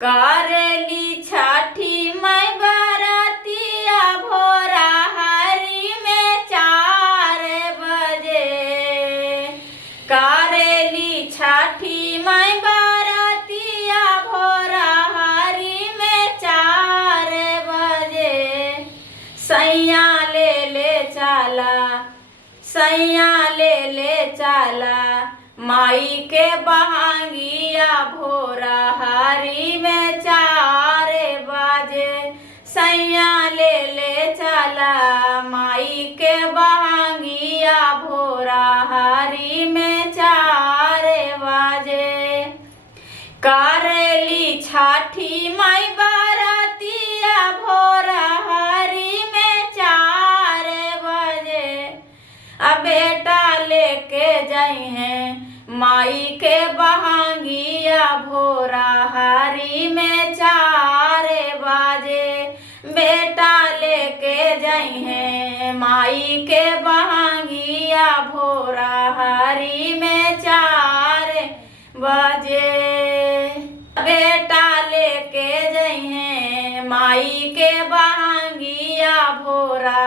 करेली छठी मैं बरतिया भोरा हरी में 4 बजे। करेली छठी मैं बरतिया भोरा हरी में 4 बजे। सैया ले चला, सैया ले चला माई के बहांगिया भोरा हरी में 4 बजे। सैया ले चला माई के बहांगिया भोरा हरी में 4 बजे। करेली छठी माई बरतिया भोरा हरी में 4 बजे। अब बेटा लेके जाई हैं माई के बहांगिया भोरा हरी में 4 बजे। बेटा लेके जाई हैं माई के बहांगिया भोरा हरी में 4 बजे। बेटा लेके जाई हैं माई के बहांगिया भोरा